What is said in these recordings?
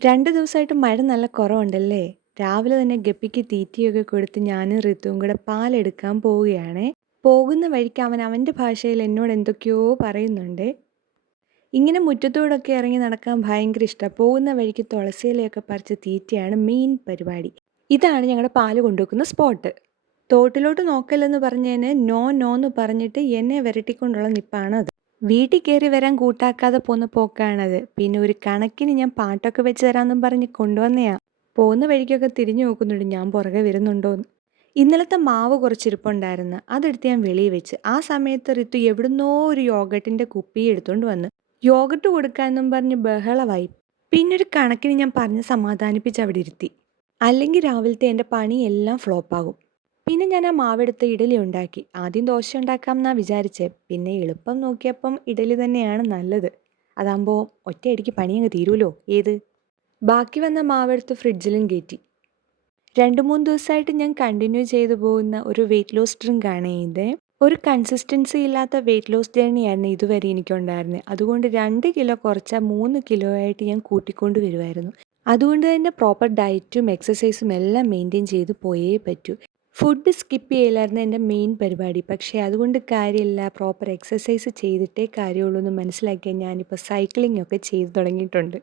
2 ദിവസമായിട്ട് മഴ നല്ല കുറവുണ്ടല്ലേ? രാവിലെ തന്നെ ഗപ്പിക്ക് തീറ്റിയൊക്കെ കൊടുത്ത് ഞാനും റിത്തുവും കൂടെ പാലെടുക്കാൻ പോവുകയാണേ. പോകുന്ന വഴിക്ക് അവൻ അവൻ്റെ ഭാഷയിൽ എന്നോട് എന്തൊക്കെയോ പറയുന്നുണ്ടേ. ഇങ്ങനെ മുറ്റത്തൂടൊക്കെ ഇറങ്ങി നടക്കാൻ ഭയങ്കര ഇഷ്ടാ. പോകുന്ന വഴിക്ക് തുളസിയിലയൊക്കെ പറിച്ച് തീറ്റയാണ് മെയിൻ പരിപാടി. ഇതാണ് ഞങ്ങളുടെ പാല് കൊണ്ടുവെക്കുന്ന സ്പോട്ട്. തോട്ടിലോട്ട് നോക്കല്ലെന്ന് പറഞ്ഞതിന് നോ നോന്ന് പറഞ്ഞിട്ട് എന്നെ വിരട്ടിക്കൊണ്ടുള്ള നിപ്പാണത്. വീട്ടിൽ കയറി വരാൻ കൂട്ടാക്കാതെ പോന്ന പോക്കാണത്. പിന്നെ ഒരു കണക്കിന് ഞാൻ പാട്ടൊക്കെ വെച്ച് തരാമെന്നും പറഞ്ഞ് കൊണ്ടുവന്നയാ. പോകുന്ന വഴിക്കൊക്കെ തിരിഞ്ഞു നോക്കുന്നുണ്ട് ഞാൻ പുറകെ വരുന്നുണ്ടോന്ന്. ഇന്നലത്തെ മാവ് കുറച്ചിരിപ്പുണ്ടായിരുന്നു. അതെടുത്ത് ഞാൻ വെളിയിൽ വെച്ച്. ആ സമയത്ത് റിതു എവിടുന്നോ ഒരു യോഗട്ടിൻ്റെ കുപ്പി എടുത്തുകൊണ്ട് വന്ന്. യോഗട്ട് കൊടുക്കാമെന്നും പറഞ്ഞ് ബഹളമായി. പിന്നൊരു കണക്കിന് ഞാൻ പറഞ്ഞ് സമാധാനിപ്പിച്ച് അവിടെ ഇരുത്തി. അല്ലെങ്കിൽ രാവിലത്തെ എൻ്റെ പണിയെല്ലാം ഫ്ലോപ്പാകും. പിന്നെ ഞാൻ ആ മാവെടുത്ത് ഇഡലി ഉണ്ടാക്കി. ആദ്യം ദോശ ഉണ്ടാക്കാമെന്നാ വിചാരിച്ചേ. പിന്നെ എളുപ്പം നോക്കിയപ്പം ഇഡലി തന്നെയാണ് നല്ലത്. അതാകുമ്പോൾ ഒറ്റയടിക്ക് പണിയങ്ങ് തീരുമല്ലോ. ഏത്? ബാക്കി വന്ന മാവെടുത്ത് ഫ്രിഡ്ജിലും കയറ്റി. 2-3 ദിവസമായിട്ട് ഞാൻ കണ്ടിന്യൂ ചെയ്തു പോകുന്ന ഒരു വെയിറ്റ് ലോസ് ഡ്രിങ്ക് ആണ് ഇത്. ഒരു കൺസിസ്റ്റൻസി ഇല്ലാത്ത വെയിറ്റ് ലോസ് ജേർണി ആയിരുന്നു ഇതുവരെ എനിക്കുണ്ടായിരുന്നത്. അതുകൊണ്ട് 2 കിലോ കുറച്ചാൽ 3 കിലോ ആയിട്ട് ഞാൻ കൂട്ടിക്കൊണ്ട് വരുമായിരുന്നു. അതുകൊണ്ട് തന്നെ പ്രോപ്പർ ഡയറ്റും എക്സസൈസും എല്ലാം മെയിൻറ്റെയിൻ ചെയ്ത് പോയേ പറ്റൂ. ഫുഡ് സ്കിപ്പ് ചെയ്യലായിരുന്നു എൻ്റെ മെയിൻ പരിപാടി. പക്ഷേ അതുകൊണ്ട് കാര്യമില്ല. പ്രോപ്പർ എക്സസൈസ് ചെയ്തിട്ടേ കാര്യമുള്ളൂ എന്ന് മനസ്സിലാക്കിയാൽ ഞാനിപ്പോൾ സൈക്ലിംഗ് ഒക്കെ ചെയ്തു തുടങ്ങിയിട്ടുണ്ട്.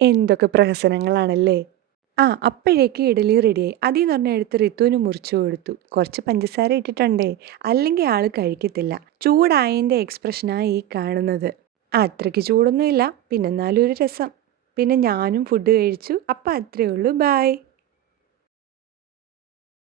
എന്തൊക്കെ പ്രഹസനങ്ങളാണല്ലേ! അപ്പോഴേക്ക് ഇഡലി റെഡിയായി. അതിൽ നിന്ന് ഒരെണ്ണം എടുത്ത് റിത്തുവിന് മുറിച്ചു കൊടുത്തു. കുറച്ച് പഞ്ചസാര ഇട്ടിട്ടുണ്ടേ, അല്ലെങ്കിൽ ആൾ കഴിക്കത്തില്ല. ചൂടായതിൻ്റെ എക്സ്പ്രഷനാണ് ഈ കാണുന്നത്. അത്രയ്ക്ക് ചൂടൊന്നുമില്ല, പിന്നെ എന്നാലും ഒരു രസം. പിന്നെ ഞാനും ഫുഡ് കഴിച്ചു. അപ്പം അത്രയേ ഉള്ളൂ. ബായ്.